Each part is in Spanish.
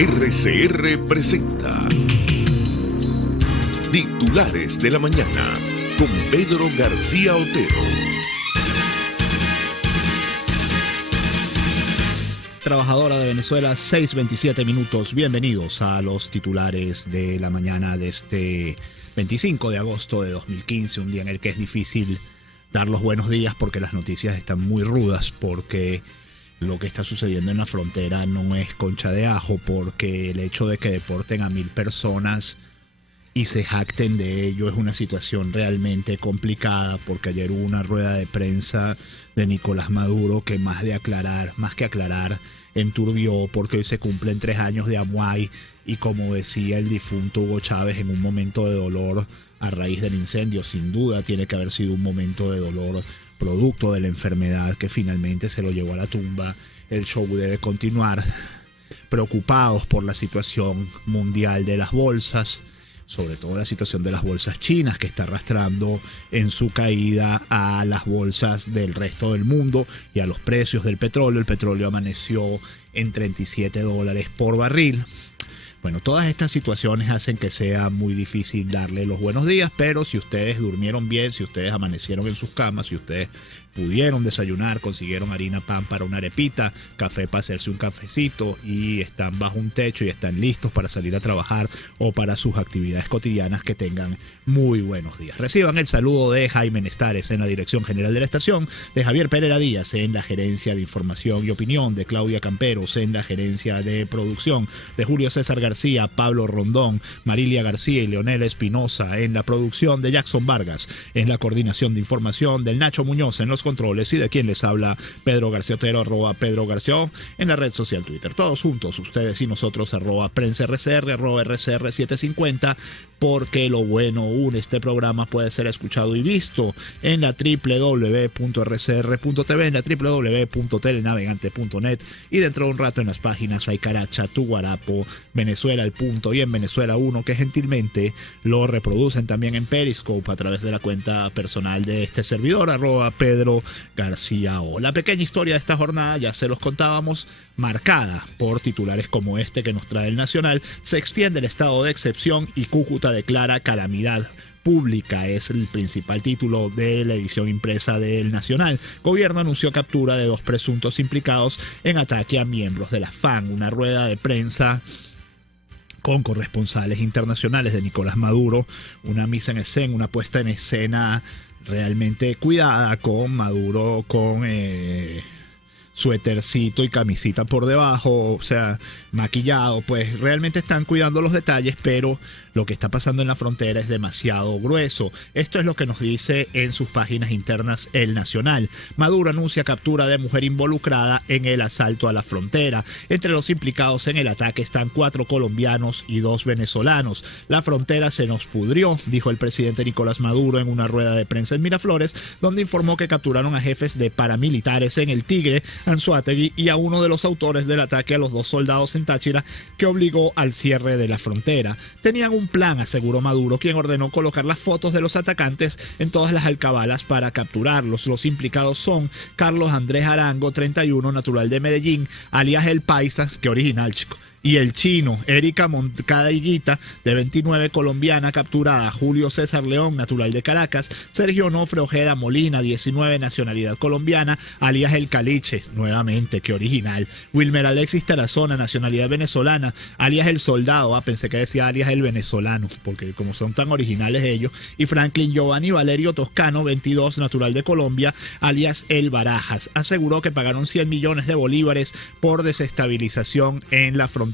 RCR presenta Titulares de la Mañana con Pedro García Otero. Trabajadora de Venezuela, 6:27 minutos. Bienvenidos a los titulares de la mañana de este 25 de agosto de 2015, un día en el que es difícil dar los buenos días porque las noticias están muy rudas, porque lo que está sucediendo en la frontera no es concha de ajo, porque el hecho de que deporten a 1,000 personas y se jacten de ello es una situación realmente complicada, porque ayer hubo una rueda de prensa de Nicolás Maduro que más que aclarar, enturbió, porque hoy se cumplen 3 años de Amuay y, como decía el difunto Hugo Chávez, en un momento de dolor a raíz del incendio, sin duda tiene que haber sido un momento de dolor producto de la enfermedad que finalmente se lo llevó a la tumba. El show debe continuar. Preocupados por la situación mundial de las bolsas, sobre todo la situación de las bolsas chinas, que está arrastrando en su caída a las bolsas del resto del mundo y a los precios del petróleo. El petróleo amaneció en $37 por barril. Bueno, todas estas situaciones hacen que sea muy difícil darle los buenos días, pero si ustedes durmieron bien, si ustedes amanecieron en sus camas, si ustedes pudieron desayunar, consiguieron harina, pan para una arepita, café para hacerse un cafecito y están bajo un techo y están listos para salir a trabajar o para sus actividades cotidianas, que tengan muy buenos días. Reciban el saludo de Jaime Nestares en la dirección general de la estación, de Javier Pereira Díaz en la gerencia de información y opinión, de Claudia Camperos en la gerencia de producción, de Julio César García, Pablo Rondón, Marilia García y Leonel Espinosa en la producción, de Jackson Vargas en la coordinación de información, del Nacho Muñoz en los controles y de quien les habla, Pedro García Otero, @Pedro García en la red social Twitter. Todos juntos, ustedes y nosotros, @PrensaRCR, @RCR750, porque lo bueno une. Este programa puede ser escuchado y visto en la www.rcr.tv, en la www.telenavegante.net y dentro de un rato en las páginas Aicaracha, Tuguarapo, Venezuela al Punto y en Venezuela 1, que gentilmente lo reproducen también en Periscope a través de la cuenta personal de este servidor, @Pedro García O. La pequeña historia de esta jornada, ya se los contábamos, marcada por titulares como este que nos trae el Nacional. Se extiende el estado de excepción y Cúcuta declara calamidad pública, es el principal título de la edición impresa del Nacional. Gobierno anunció captura de 2 presuntos implicados en ataque a miembros de la FAN. Una rueda de prensa con corresponsales internacionales de Nicolás Maduro, una mise en escena, una puesta en escena realmente cuidada, con Maduro con suétercito y camisita por debajo, o sea, maquillado. Pues realmente están cuidando los detalles, pero lo que está pasando en la frontera es demasiado grueso. Esto es lo que nos dice en sus páginas internas El Nacional. Maduro anuncia captura de mujer involucrada en el asalto a la frontera. Entre los implicados en el ataque están 4 colombianos y 2 venezolanos. La frontera se nos pudrió, dijo el presidente Nicolás Maduro en una rueda de prensa en Miraflores, donde informó que capturaron a jefes de paramilitares en El Tigre, Anzoátegui, y a uno de los autores del ataque a los 2 soldados en Táchira, que obligó al cierre de la frontera. Tenían un plan, aseguró Maduro, quien ordenó colocar las fotos de los atacantes en todas las alcabalas para capturarlos. Los implicados son Carlos Andrés Arango, 31, natural de Medellín, alias El Paisa, que original, chico, y el chino Erika Moncada Higuita, de 29, colombiana, capturada. Julio César León, natural de Caracas. Sergio Onofre Ojeda Molina, 19, nacionalidad colombiana, alias El Caliche, nuevamente, que original. Wilmer Alexis Tarazona, nacionalidad venezolana, alias El Soldado. Pensé que decía alias El Venezolano, porque como son tan originales ellos. Y Franklin Giovanni Valerio Toscano, 22, natural de Colombia, alias El Barajas. Aseguró que pagaron 100 millones de bolívares por desestabilización en la frontera.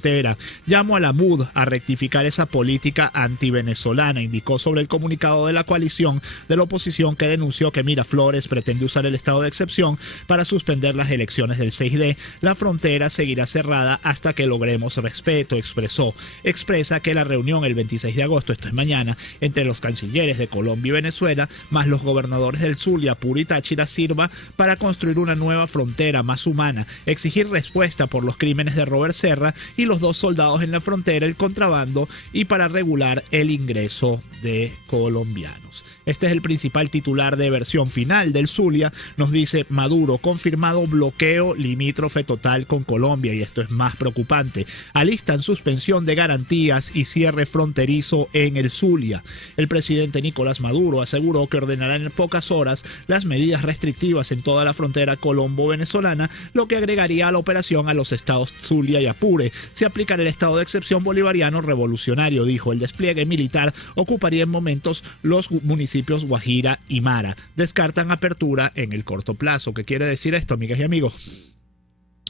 Llamo a la MUD a rectificar esa política antivenezolana, indicó sobre el comunicado de la coalición de la oposición, que denunció que Miraflores pretende usar el estado de excepción para suspender las elecciones del 6D. La frontera seguirá cerrada hasta que logremos respeto, expresó. Expresa que la reunión el 26 de agosto, esto es mañana, entre los cancilleres de Colombia y Venezuela, más los gobernadores del Zulia, Apure y Táchira, sirva para construir una nueva frontera más humana, exigir respuesta por los crímenes de Robert Serra y y los 2 soldados en la frontera, el contrabando y para regular el ingreso de colombianos. Este es el principal titular de versión final del Zulia. Nos dice Maduro, confirmado bloqueo limítrofe total con Colombia, y esto es más preocupante. Alistan suspensión de garantías y cierre fronterizo en el Zulia. El presidente Nicolás Maduro aseguró que ordenará en pocas horas las medidas restrictivas en toda la frontera colombo-venezolana, lo que agregaría a la operación a los estados Zulia y Apure. Se aplicará el estado de excepción bolivariano revolucionario, dijo. El despliegue militar ocuparía en momentos los municipios Guajira y Mara. Descartan apertura en el corto plazo. ¿Qué quiere decir esto, amigas y amigos?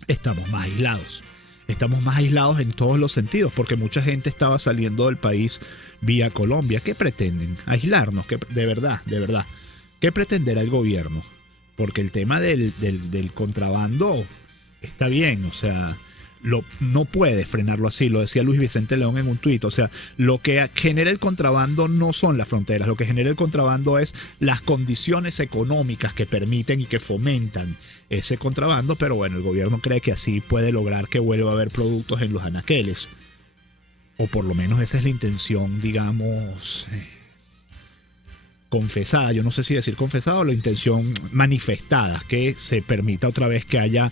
Estamos más aislados. Estamos más aislados en todos los sentidos, porque mucha gente estaba saliendo del país vía Colombia. ¿Qué pretenden? Aislarnos. De verdad. ¿Qué pretenderá el gobierno? Porque el tema del contrabando está bien, o sea, no puede frenarlo así, lo decía Luis Vicente León en un tuit. O sea, lo que genera el contrabando no son las fronteras, lo que genera el contrabando es las condiciones económicas que permiten y que fomentan ese contrabando, pero bueno, el gobierno cree que así puede lograr que vuelva a haber productos en los anaqueles, o por lo menos esa es la intención, digamos, confesada, yo no sé si decir confesada o la intención manifestada, que se permita otra vez que haya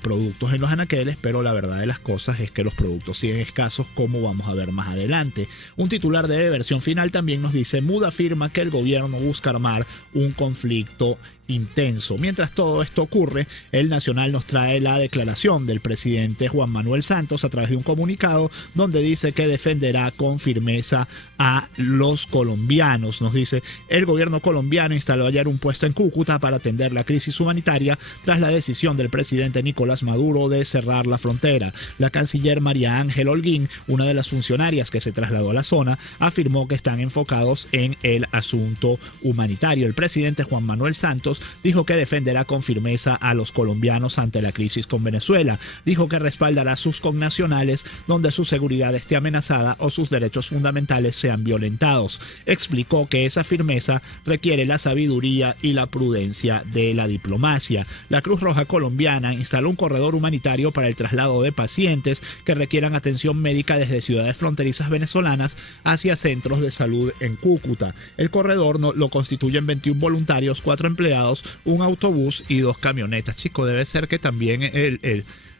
productos en los anaqueles, pero la verdad de las cosas es que los productos siguen escasos, como vamos a ver más adelante. Un titular de versión final también nos dice, Mood afirma que el gobierno busca armar un conflicto intenso. Mientras todo esto ocurre, el Nacional nos trae la declaración del presidente Juan Manuel Santos a través de un comunicado donde dice que defenderá con firmeza a los colombianos. Nos dice, el gobierno colombiano instaló ayer un puesto en Cúcuta para atender la crisis humanitaria tras la decisión del presidente Nicolás Maduro de cerrar la frontera. La canciller María Ángel Holguín, una de las funcionarias que se trasladó a la zona, afirmó que están enfocados en el asunto humanitario. El presidente Juan Manuel Santos dijo que defenderá con firmeza a los colombianos ante la crisis con Venezuela. Dijo que respaldará a sus connacionales donde su seguridad esté amenazada o sus derechos fundamentales sean violentados. Explicó que esa firmeza requiere la sabiduría y la prudencia de la diplomacia. La Cruz Roja colombiana instaló un corredor humanitario para el traslado de pacientes que requieran atención médica desde ciudades fronterizas venezolanas hacia centros de salud en Cúcuta. El corredor lo constituyen 21 voluntarios, 4 empleados, un autobús y 2 camionetas. Chico, debe ser que también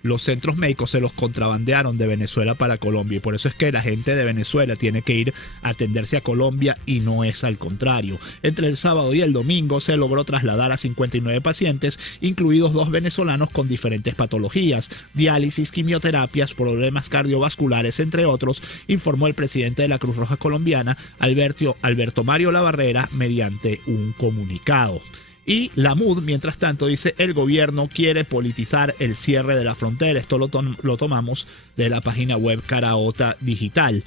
los centros médicos se los contrabandearon de Venezuela para Colombia, y por eso es que la gente de Venezuela tiene que ir a atenderse a Colombia y no es al contrario. Entre el sábado y el domingo se logró trasladar a 59 pacientes, incluidos 2 venezolanos con diferentes patologías, diálisis, quimioterapias, problemas cardiovasculares, entre otros, informó el presidente de la Cruz Roja colombiana, Alberto Mario Labarrera, mediante un comunicado. Y la MUD, mientras tanto, dice, el gobierno quiere politizar el cierre de la frontera. Esto lo tomamos de la página web Caraota Digital.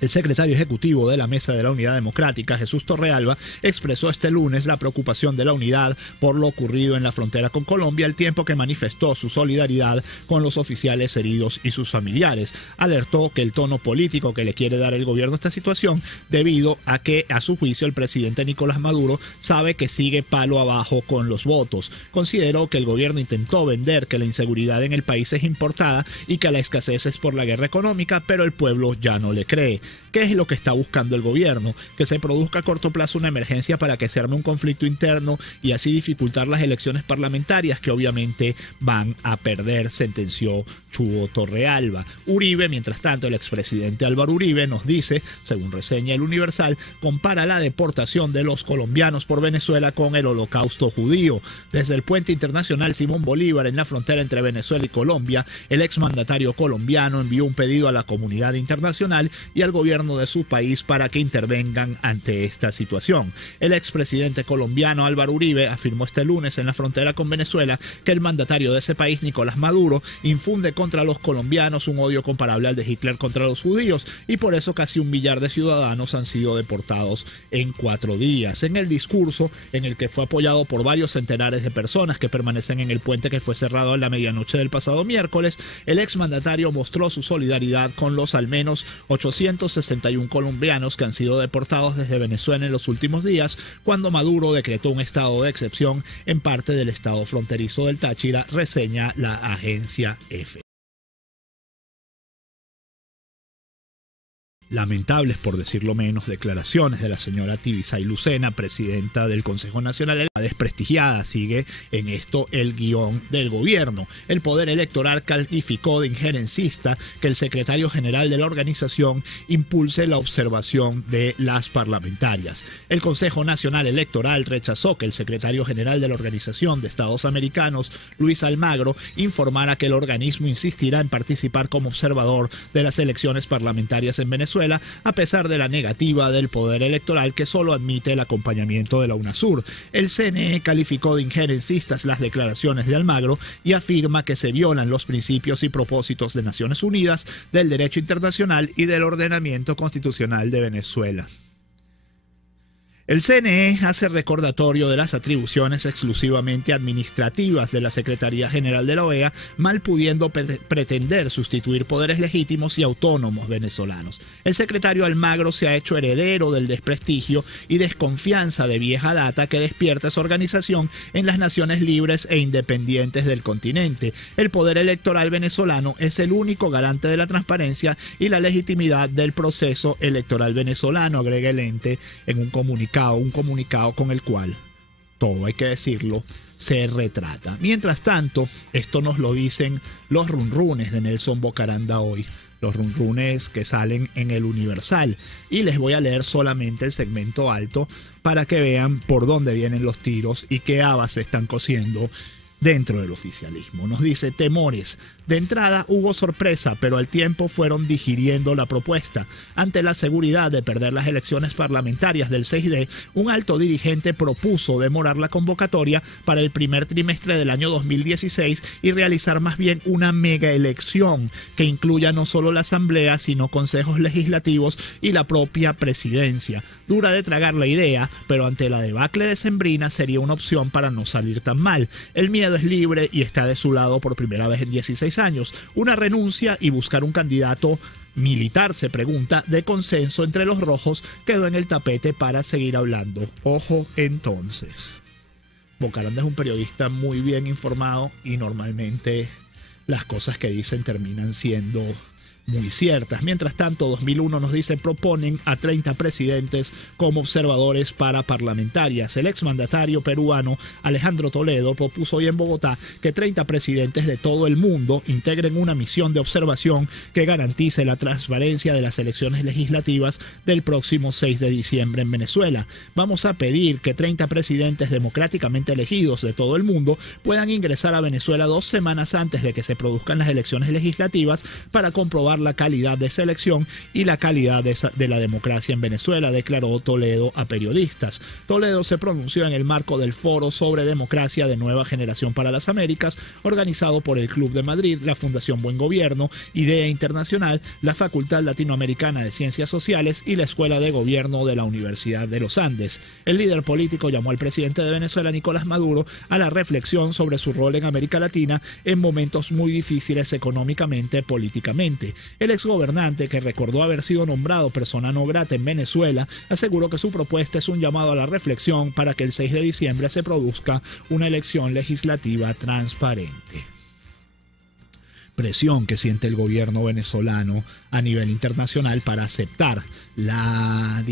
El secretario ejecutivo de la Mesa de la Unidad Democrática, Jesús Torrealba, expresó este lunes la preocupación de la unidad por lo ocurrido en la frontera con Colombia, al tiempo que manifestó su solidaridad con los oficiales heridos y sus familiares. Alertó que el tono político que le quiere dar el gobierno a esta situación, debido a que, a su juicio, el presidente Nicolás Maduro sabe que sigue palo abajo con los votos. Consideró que el gobierno intentó vender que la inseguridad en el país es importada y que la escasez es por la guerra económica, pero el pueblo ya no le cree. ¿Qué es lo que está buscando el gobierno? Que se produzca a corto plazo una emergencia para que se arme un conflicto interno y así dificultar las elecciones parlamentarias, que obviamente van a perder, sentenció Chugo Torrealba. Uribe, mientras tanto, el expresidente Álvaro Uribe nos dice, según reseña el Universal, compara la deportación de los colombianos por Venezuela con el holocausto judío. Desde el puente internacional Simón Bolívar en la frontera entre Venezuela y Colombia, el exmandatario colombiano envió un pedido a la comunidad internacional y al gobierno de su país para que intervengan ante esta situación. El expresidente colombiano Álvaro Uribe afirmó este lunes en la frontera con Venezuela que el mandatario de ese país, Nicolás Maduro, infunde contra los colombianos un odio comparable al de Hitler contra los judíos, y por eso casi 1 millar de ciudadanos han sido deportados en 4 días. En el discurso, en el que fue apoyado por varios centenares de personas que permanecen en el puente que fue cerrado a la medianoche del pasado miércoles, el exmandatario mostró su solidaridad con los al menos 861 colombianos que han sido deportados desde Venezuela en los últimos días, cuando Maduro decretó un estado de excepción en parte del estado fronterizo del Táchira, reseña la agencia EFE. lamentables, por decirlo menos, declaraciones de la señora Tibisay Lucena, presidenta del Consejo Nacional, desprestigiada. Sigue en esto el guión del gobierno. El Poder Electoral calificó de injerencista que el secretario general de la organización impulse la observación de las parlamentarias. El Consejo Nacional Electoral rechazó que el secretario general de la Organización de Estados Americanos, Luis Almagro, informara que el organismo insistirá en participar como observador de las elecciones parlamentarias en Venezuela, a pesar de la negativa del Poder Electoral, que solo admite el acompañamiento de la UNASUR. El CNE calificó de injerencistas las declaraciones de Almagro y afirma que se violan los principios y propósitos de Naciones Unidas, del derecho internacional y del ordenamiento constitucional de Venezuela. El CNE hace recordatorio de las atribuciones exclusivamente administrativas de la Secretaría General de la OEA, mal pudiendo pretender sustituir poderes legítimos y autónomos venezolanos. El secretario Almagro se ha hecho heredero del desprestigio y desconfianza de vieja data que despierta esa organización en las naciones libres e independientes del continente. El poder electoral venezolano es el único garante de la transparencia y la legitimidad del proceso electoral venezolano, agrega el ente en un comunicado con el cual, todo hay que decirlo, se retrata. Mientras tanto, esto nos lo dicen los runrunes de Nelson Bocaranda hoy, los runrunes que salen en el Universal, y les voy a leer solamente el segmento alto para que vean por dónde vienen los tiros y qué habas se están cociendo dentro del oficialismo. Nos dice: temores. De entrada hubo sorpresa, pero al tiempo fueron digiriendo la propuesta. Ante la seguridad de perder las elecciones parlamentarias del 6D, un alto dirigente propuso demorar la convocatoria para el primer trimestre del año 2016 y realizar más bien una mega elección que incluya no solo la asamblea, sino consejos legislativos y la propia presidencia. Dura de tragar la idea, pero ante la debacle decembrina sería una opción para no salir tan mal. El miedo es libre y está de su lado por primera vez en 16 años. Una renuncia y buscar un candidato militar, se pregunta, de consenso entre los rojos quedó en el tapete para seguir hablando. Ojo entonces. Bocaranda es un periodista muy bien informado y normalmente las cosas que dicen terminan siendo muy ciertas. Mientras tanto, 2001 nos dice: proponen a 30 presidentes como observadores para parlamentarias. El exmandatario peruano Alejandro Toledo propuso hoy en Bogotá que 30 presidentes de todo el mundo integren una misión de observación que garantice la transparencia de las elecciones legislativas del próximo 6 de diciembre en Venezuela. Vamos a pedir que 30 presidentes democráticamente elegidos de todo el mundo puedan ingresar a Venezuela 2 semanas antes de que se produzcan las elecciones legislativas para comprobar la calidad de esa elección y la calidad de la democracia en Venezuela, declaró Toledo a periodistas. Toledo se pronunció en el marco del Foro sobre Democracia de Nueva Generación para las Américas, organizado por el Club de Madrid, la Fundación Buen Gobierno, Idea Internacional, la Facultad Latinoamericana de Ciencias Sociales y la Escuela de Gobierno de la Universidad de los Andes. El líder político llamó al presidente de Venezuela, Nicolás Maduro, a la reflexión sobre su rol en América Latina en momentos muy difíciles económicamente, políticamente. El exgobernante, que recordó haber sido nombrado persona no grata en Venezuela, aseguró que su propuesta es un llamado a la reflexión para que el 6 de diciembre se produzca una elección legislativa transparente. Presión que siente el gobierno venezolano a nivel internacional para aceptar la,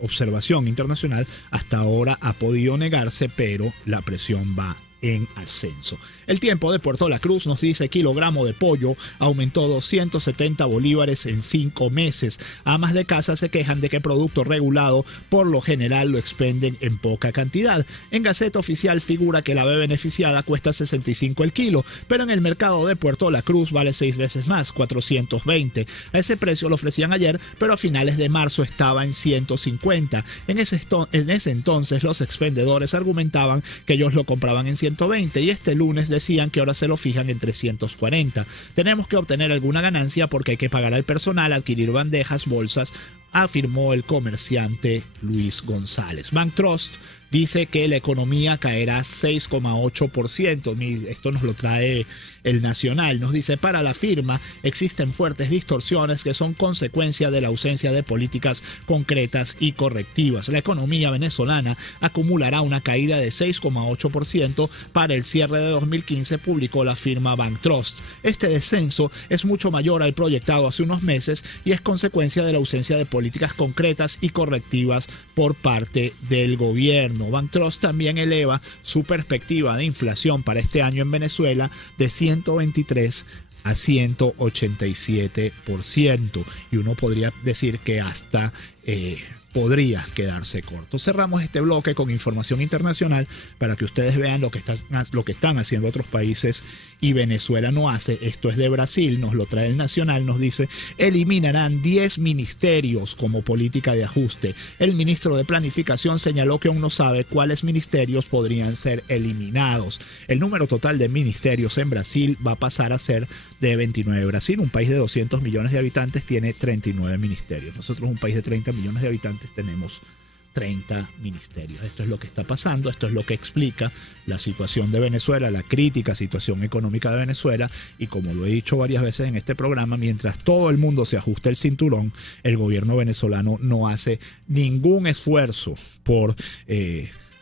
observación internacional. Hasta ahora ha podido negarse, pero la presión va en ascenso. El Tiempo de Puerto La Cruz nos dice: kilogramo de pollo aumentó 270 bolívares en 5 meses. Amas de casa se quejan de que producto regulado por lo general lo expenden en poca cantidad. En Gaceta Oficial figura que la ave beneficiada cuesta 65 el kilo, pero en el mercado de Puerto La Cruz vale 6 veces más, 420. A ese precio lo ofrecían ayer, pero a finales de marzo estaba en 150. En ese entonces los expendedores argumentaban que ellos lo compraban en 120 y este lunes decían que ahora se lo fijan en 340. Tenemos que obtener alguna ganancia porque hay que pagar al personal, adquirir bandejas, bolsas, afirmó el comerciante Luis González. Bank Trust dice que la economía caerá 6,8%. Esto nos lo trae el Nacional. Nos dice, para la firma existen fuertes distorsiones que son consecuencia de la ausencia de políticas concretas y correctivas. La economía venezolana acumulará una caída de 6,8% para el cierre de 2015, publicó la firma Bantrust. Este descenso es mucho mayor al proyectado hace unos meses y es consecuencia de la ausencia de políticas concretas y correctivas por parte del gobierno. Bantrust también eleva su perspectiva de inflación para este año en Venezuela de 123 a 187%, y uno podría decir que hasta podría quedarse corto. Cerramos este bloque con información internacional para que ustedes vean lo que están haciendo otros países y Venezuela no hace. Esto es de Brasil, nos lo trae el Nacional, nos dice, eliminarán 10 ministerios como política de ajuste. El ministro de Planificación señaló que aún no sabe cuáles ministerios podrían ser eliminados. El número total de ministerios en Brasil va a pasar a ser de 29. Brasil, un país de 200 millones de habitantes, tiene 39 ministerios. Nosotros, un país de 30 millones de habitantes, tenemos 30 ministerios. Esto es lo que está pasando, esto es lo que explica la situación de Venezuela, la crítica situación económica de Venezuela, y como lo he dicho varias veces en este programa, mientras todo el mundo se ajusta el cinturón, el gobierno venezolano no hace ningún esfuerzo por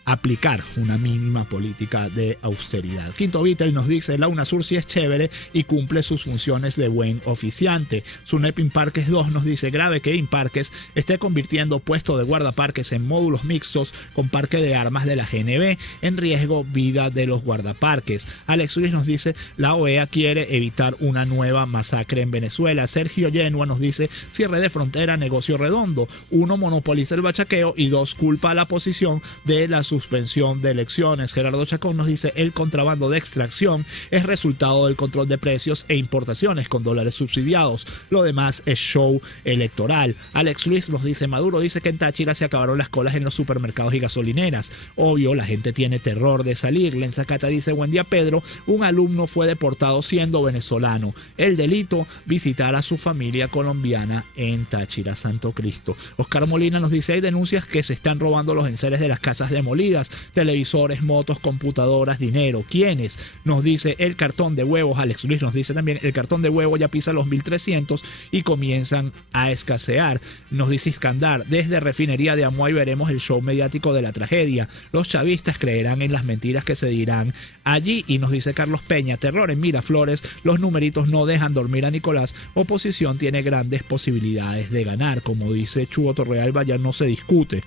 aplicar una mínima política de austeridad. Quinto Vittel nos dice, la UNASUR sí es chévere y cumple sus funciones de buen oficiante. Sunep Imparques 2 nos dice, grave que Imparques esté convirtiendo puesto de guardaparques en módulos mixtos con parque de armas de la GNB, en riesgo vida de los guardaparques. Alex Luis nos dice, la OEA quiere evitar una nueva masacre en Venezuela. Sergio Yenua nos dice, cierre de frontera, negocio redondo. 1, monopoliza el bachaqueo, y 2, culpa a la oposición de la suspensión de elecciones. Gerardo Chacón nos dice, el contrabando de extracción es resultado del control de precios e importaciones con dólares subsidiados. Lo demás es show electoral. Alex Luis nos dice, Maduro dice que en Táchira se acabaron las colas en los supermercados y gasolineras. Obvio, la gente tiene terror de salir. Lenza Cata dice, buen día Pedro, un alumno fue deportado siendo venezolano. El delito, visitar a su familia colombiana en Táchira. Santo Cristo. Oscar Molina nos dice, hay denuncias que se están robando los enseres de las casas demolidas, televisores, motos, computadoras, dinero. ¿Quiénes? Nos dice el cartón de huevos. Alex Luis nos dice también, el cartón de huevo ya pisa los 1.300 y comienzan a escasear. Nos dice Iskandar, desde Refinería de Amuay veremos el show mediático de la tragedia. Los chavistas creerán en las mentiras que se dirán allí. Y nos dice Carlos Peña, terror en Miraflores, los numeritos no dejan dormir a Nicolás, oposición tiene grandes posibilidades de ganar. Como dice Chugo Torrealba, ya no se discute,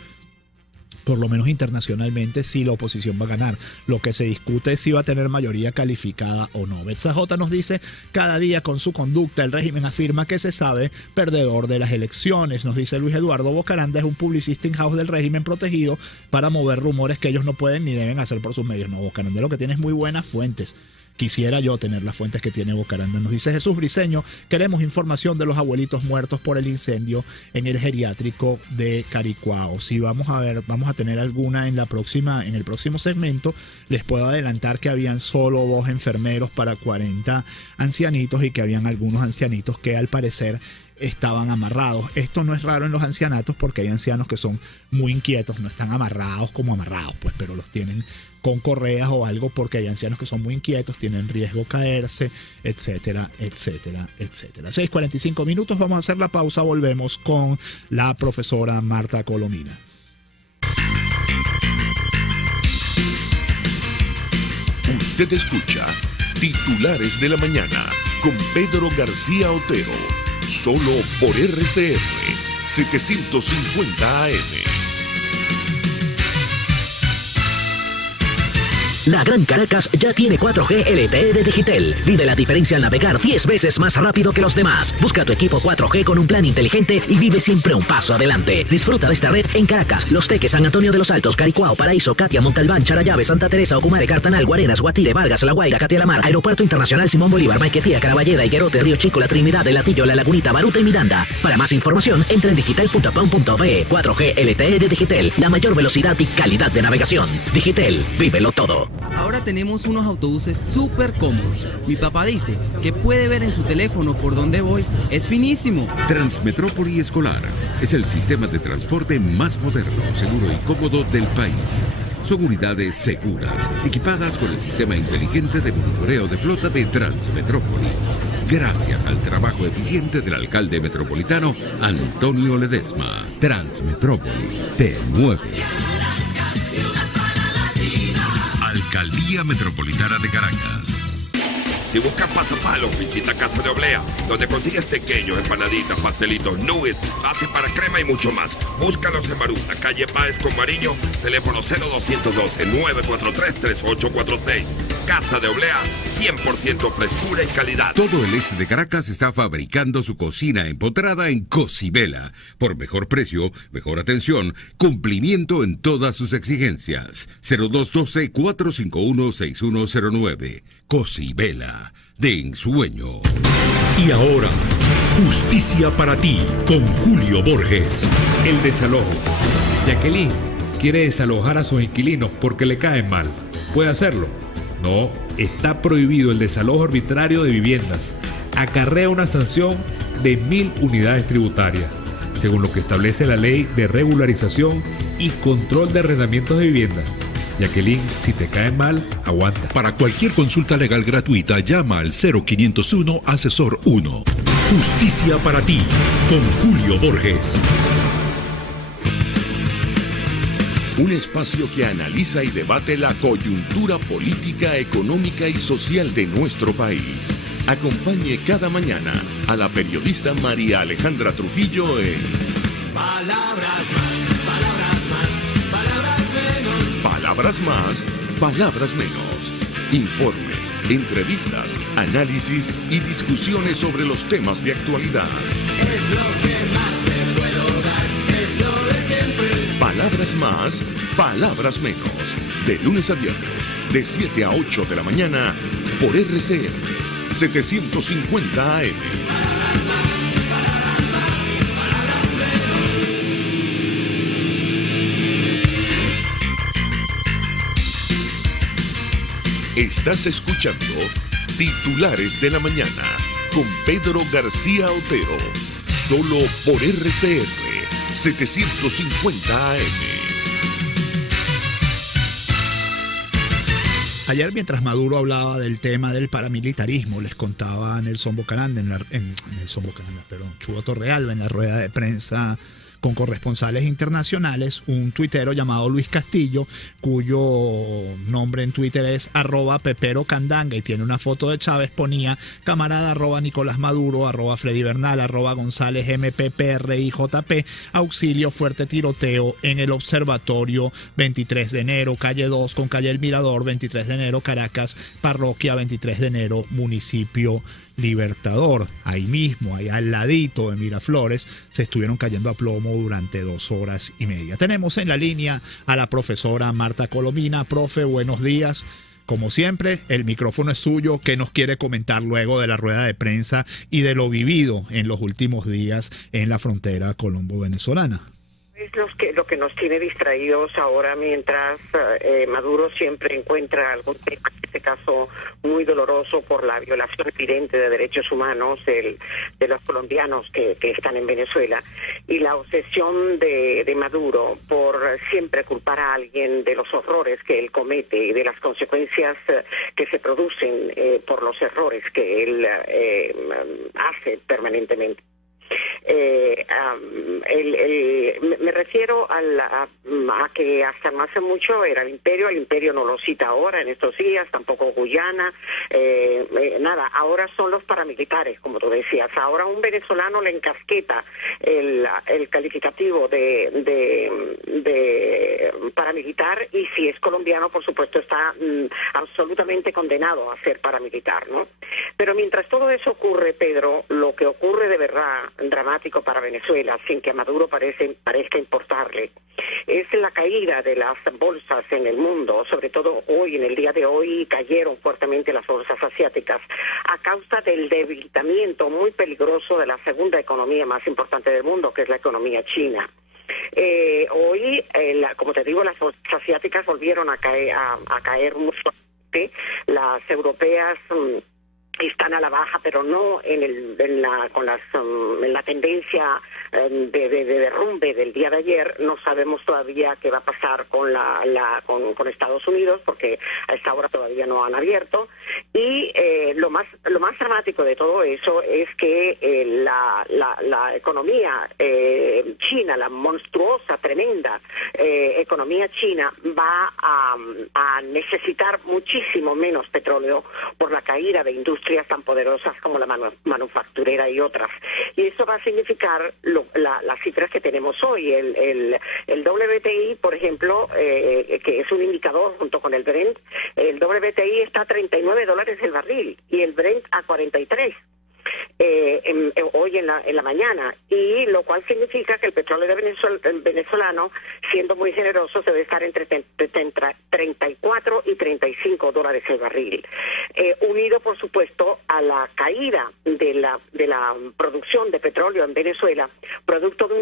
por lo menos internacionalmente, si la oposición va a ganar. Lo que se discute es si va a tener mayoría calificada o no. Betsa J nos dice, cada día con su conducta el régimen afirma que se sabe perdedor de las elecciones. Nos dice Luis Eduardo, Bocaranda es un publicista in-house del régimen protegido para mover rumores que ellos no pueden ni deben hacer por sus medios. No, Bocaranda lo que tiene es muy buenas fuentes. Quisiera yo tener las fuentes que tiene Bocaranda. Nos dice Jesús Briceño, queremos información de los abuelitos muertos por el incendio en el geriátrico de Caricuao. Si vamos a tener alguna en el próximo segmento. Les puedo adelantar que habían solo 2 enfermeros para 40 ancianitos y que habían algunos ancianitos que al parecer estaban amarrados. Esto no es raro en los ancianatos porque hay ancianos que son muy inquietos, no están amarrados como amarrados, pues, pero los tienen con correas o algo porque hay ancianos que son muy inquietos, tienen riesgo caerse, etcétera, etcétera, etcétera. 6:45 minutos, vamos a hacer la pausa, volvemos con la profesora Marta Colomina. Usted escucha Titulares de la Mañana con Pedro García Otero, solo por RCR 750 AM. La Gran Caracas ya tiene 4G LTE de Digitel. Vive la diferencia al navegar 10 veces más rápido que los demás. Busca tu equipo 4G con un plan inteligente y vive siempre un paso adelante. Disfruta de esta red en Caracas, Los Teques, San Antonio de los Altos, Caricuao, Paraíso, Catia, Montalbán, Charallave, Santa Teresa, Ocumare, Cartanal, Guarenas, Guatire, Vargas, La Guaira, Catia la Mar, Aeropuerto Internacional Simón Bolívar, Maiquetía, Caraballeda, Higuerote, Río Chico, La Trinidad, El Latillo, La Lagunita, Baruta y Miranda. Para más información, entra en digital.com.be. 4G LTE de Digitel, la mayor velocidad y calidad de navegación. Digitel, vívelo todo. Ahora tenemos unos autobuses súper cómodos. Mi papá dice que puede ver en su teléfono por dónde voy. Es finísimo. Transmetrópoli Escolar es el sistema de transporte más moderno, seguro y cómodo del país. son unidades seguras, equipadas con el sistema inteligente de monitoreo de flota de Transmetrópoli. Gracias al trabajo eficiente del alcalde metropolitano Antonio Ledesma, Transmetrópoli te mueve. Alcaldía Metropolitana de Caracas. Si buscas pasapalos, visita Casa de Oblea, donde consigues pequeños, empanaditas, pastelitos, nubes, haces para crema y mucho más. Búscalos en Maruta, calle Páez con Mariño, teléfono 0212-943-3846. Casa de Oblea, 100% frescura y calidad. Todo el este de Caracas está fabricando su cocina empotrada en Cocibela. Por mejor precio, mejor atención, cumplimiento en todas sus exigencias. 0212-451-6109. Cocibela, de ensueño. Y ahora, justicia para ti, con Julio Borges. El desalojo. Jacqueline quiere desalojar a sus inquilinos porque le caen mal. ¿Puede hacerlo? No, está prohibido el desalojo arbitrario de viviendas. Acarrea una sanción de 1.000 unidades tributarias, según lo que establece la Ley de Regularización y Control de Arrendamientos de Viviendas. Jacqueline, si te caen mal, aguanta. Para cualquier consulta legal gratuita, llama al 0501 Asesor 1. Justicia para ti, con Julio Borges. Un espacio que analiza y debate la coyuntura política, económica y social de nuestro país. Acompañe cada mañana a la periodista María Alejandra Trujillo en Palabras más, palabras más, palabras menos. Palabras más, palabras menos. Informes, entrevistas, análisis y discusiones sobre los temas de actualidad. Es lo que más te puedo dar, es lo de siempre. Palabras más, palabras menos. De lunes a viernes, de 7 a 8 de la mañana, por RCN 750 AM. Estás escuchando Titulares de la Mañana con Pedro García Otero, solo por RCN 750 AM. Ayer, mientras Maduro hablaba del tema del paramilitarismo, les contaba Nelson Bocananda, Chugo Torrealba, en la rueda de prensa con corresponsales internacionales, un tuitero llamado Luis Castillo, cuyo nombre en Twitter es @peperocandanga y tiene una foto de Chávez, ponía: camarada @Nicolás Maduro, @Freddy Bernal, @González MPPRIJP, auxilio, fuerte tiroteo en el observatorio 23 de enero, calle 2 con calle El Mirador, 23 de enero, Caracas, parroquia 23 de enero, municipio Libertador. Ahí mismo, ahí al ladito de Miraflores, se estuvieron cayendo a plomo durante 2 horas y media. Tenemos en la línea a la profesora Marta Colomina. Profe, buenos días. Como siempre, el micrófono es suyo. ¿Qué nos quiere comentar luego de la rueda de prensa y de lo vivido en los últimos días en la frontera colombo-venezolana? Es lo que nos tiene distraídos ahora, mientras Maduro siempre encuentra algún tema, en este caso muy doloroso por la violación evidente de derechos humanos de los colombianos que están en Venezuela, y la obsesión de Maduro por siempre culpar a alguien de los horrores que él comete y de las consecuencias que se producen por los errores que él hace permanentemente. Me refiero a que hasta no hace mucho era el imperio no lo cita ahora en estos días, tampoco Guyana, nada, ahora son los paramilitares, como tú decías. Ahora un venezolano le encasqueta el calificativo de paramilitar, y si es colombiano, por supuesto, está absolutamente condenado a ser paramilitar, ¿no? Pero mientras todo eso ocurre, Pedro, lo que ocurre de verdad dramático para Venezuela, sin que a Maduro parezca importarle, es la caída de las bolsas en el mundo. Sobre todo hoy, en el día de hoy, cayeron fuertemente las bolsas asiáticas a causa del debilitamiento muy peligroso de la segunda economía más importante del mundo, que es la economía china. Hoy, como te digo, las bolsas asiáticas volvieron a caer muy fuerte. Las europeas están a la baja, pero no en la tendencia de derrumbe del día de ayer. No sabemos todavía qué va a pasar con Estados Unidos, porque a esta hora todavía no han abierto. Y lo más dramático de todo eso es que la economía china, la monstruosa, tremenda economía china, va a necesitar muchísimo menos petróleo por la caída de industrias tan poderosas como la manufacturera y otras. Y eso va a significar las cifras que tenemos hoy. El WTI, por ejemplo, que es un indicador junto con el Brent, el WTI está a $39 el barril y el Brent a 43. Hoy en la mañana, y lo cual significa que el petróleo venezolano, siendo muy generoso, debe estar entre 34 y $35 el barril, unido por supuesto a la caída de la producción de petróleo en Venezuela, producto de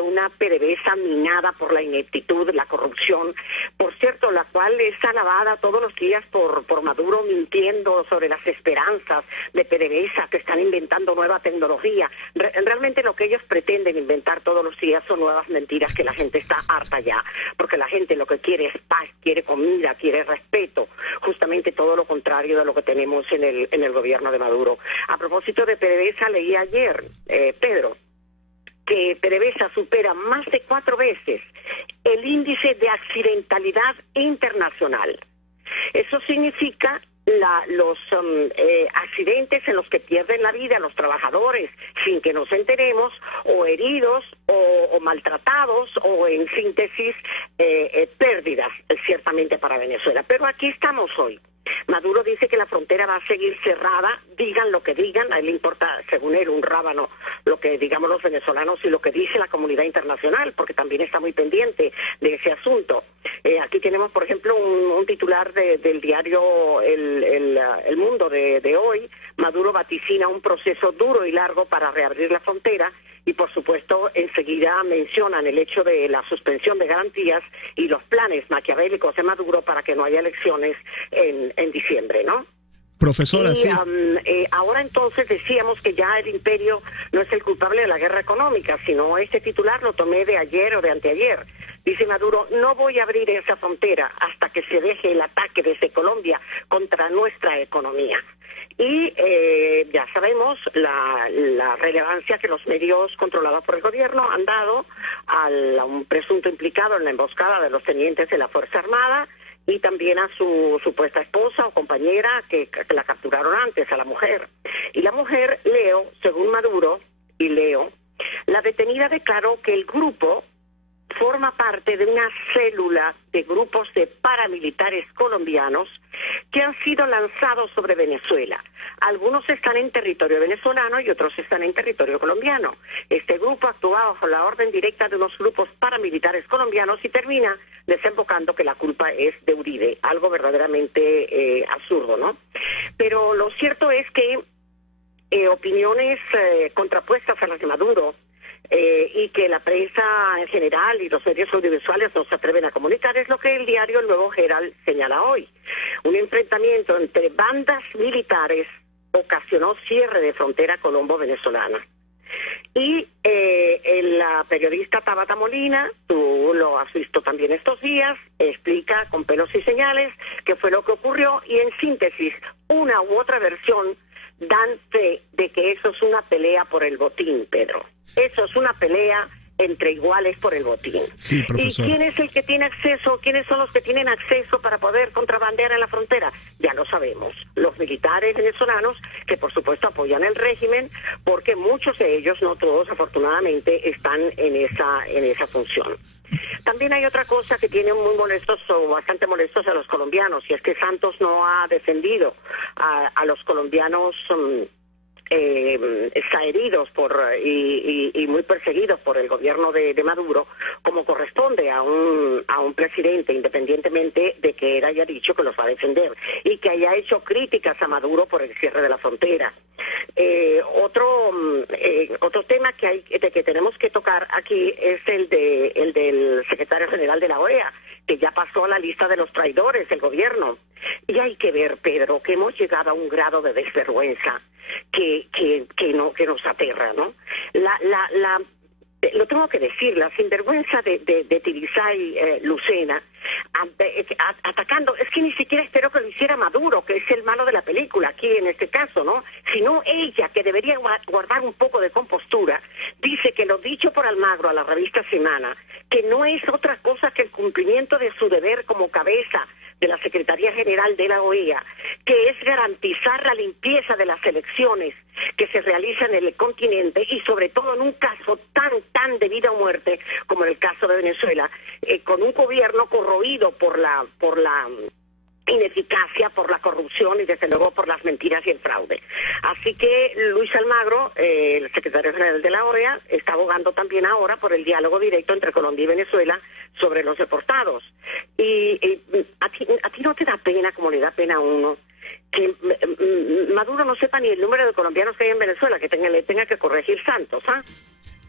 una PDVSA minada por la ineptitud, la corrupción, por cierto, la cual es alabada todos los días por Maduro, mintiendo sobre las esperanzas de PDVSA, que están inventando nueva tecnología. Realmente lo que ellos pretenden inventar todos los días son nuevas mentiras, que la gente está harta ya, porque la gente lo que quiere es paz, quiere comida, quiere respeto, justamente todo lo contrario de lo que tenemos en el gobierno de Maduro. A propósito de PDVSA, leí ayer, Pedro, que PDVSA supera más de 4 veces el índice de accidentalidad internacional. Eso significa los accidentes en los que pierden la vida los trabajadores sin que nos enteremos, o heridos, o maltratados, o en síntesis pérdidas, ciertamente para Venezuela. Pero aquí estamos hoy. Maduro dice que la frontera va a seguir cerrada, digan lo que digan, a él le importa, según él, un rábano lo que digamos los venezolanos y lo que dice la comunidad internacional, porque también está muy pendiente de ese asunto. Aquí tenemos, por ejemplo, un titular del diario El Mundo de hoy. Maduro vaticina un proceso duro y largo para reabrir la frontera, y por supuesto enseguida mencionan el hecho de la suspensión de garantías y los planes maquiavélicos de Maduro para que no haya elecciones en diciembre, ¿no? Profesora, sí. Ahora entonces decíamos que ya el imperio no es el culpable de la guerra económica, sino este titular lo tomé de ayer o de anteayer. Dice Maduro: no voy a abrir esa frontera hasta que se deje el ataque desde Colombia contra nuestra economía. Y ya sabemos la relevancia que los medios controlados por el gobierno han dado a un presunto implicado en la emboscada de los tenientes de la Fuerza Armada, y también a su supuesta esposa o compañera que la capturaron antes, a la mujer. Y la mujer, leo, según Maduro, la detenida declaró que el grupo forma parte de una célula de grupos de paramilitares colombianos que han sido lanzados sobre Venezuela. Algunos están en territorio venezolano y otros están en territorio colombiano. Este grupo actúa bajo la orden directa de unos grupos paramilitares colombianos y termina desembocando que la culpa es de Uribe, algo verdaderamente absurdo, ¿no? Pero lo cierto es que opiniones contrapuestas a las de Maduro, y que la prensa en general y los medios audiovisuales no se atreven a comunicar, es lo que el diario El Nuevo Herald señala hoy. Un enfrentamiento entre bandas militares ocasionó cierre de frontera colombo-venezolana. Y la periodista Tabata Molina, tú lo has visto también estos días, explica con pelos y señales qué fue lo que ocurrió, y en síntesis, una u otra versión dan fe de que eso es una pelea por el botín, Pedro. Eso es una pelea entre iguales por el botín. Sí, profesor. ¿Y quién es el que tiene acceso? ¿Quiénes son los que tienen acceso para poder contrabandear en la frontera? Ya lo sabemos. Los militares venezolanos, que por supuesto apoyan el régimen, porque muchos de ellos, no todos, afortunadamente, están en esa función. También hay otra cosa que tiene muy molestos o bastante molestos a los colombianos, y es que Santos no ha defendido a los colombianos heridos y muy perseguidos por el gobierno de Maduro, como corresponde a un presidente, independientemente de que él haya dicho que los va a defender y que haya hecho críticas a Maduro por el cierre de la frontera. Otro tema que tenemos que tocar aquí es el del secretario general de la OEA, que ya pasó a la lista de los traidores del gobierno. Y hay que ver, Pedro, que hemos llegado a un grado de desvergüenza que nos aterra, ¿no? Lo tengo que decir, la sinvergüenza de Tibisay Lucena, atacando, es que ni siquiera espero que lo hiciera Maduro, que es el malo de la película aquí en este caso, ¿no? Sino ella, que debería guardar un poco de compostura, dice que lo dicho por Almagro a la revista Semana, que no es otra cosa que el cumplimiento de su deber como cabeza de la Secretaría General de la OEA, que es garantizar la limpieza de las elecciones que se realizan en el continente y sobre todo en un caso tan de vida o muerte como en el caso de Venezuela, con un gobierno corroído por la ineficacia, por la corrupción y desde luego por las mentiras y el fraude. Así que Luis Almagro, el secretario general de la OEA, está abogando también ahora por el diálogo directo entre Colombia y Venezuela sobre los deportados. Y a ti no te da pena, como le da pena a uno, que Maduro no sepa ni el número de colombianos que hay en Venezuela, que le tenga que corregir Santos, ¿ah?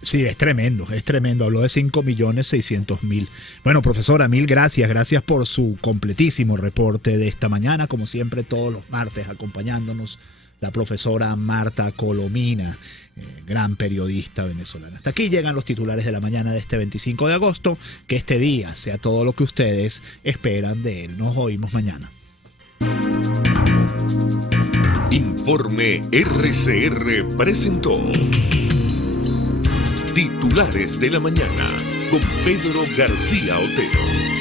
Sí, es tremendo. Habló de 5.600.000. Bueno, profesora, mil gracias. Gracias por su completísimo reporte de esta mañana. Como siempre, todos los martes acompañándonos la profesora Marta Colomina, gran periodista venezolana. Hasta aquí llegan los titulares de la mañana de este 25 de agosto. Que este día sea todo lo que ustedes esperan de él. Nos oímos mañana. Informe RCR presentó Titulares de la Mañana con Pedro García Otero.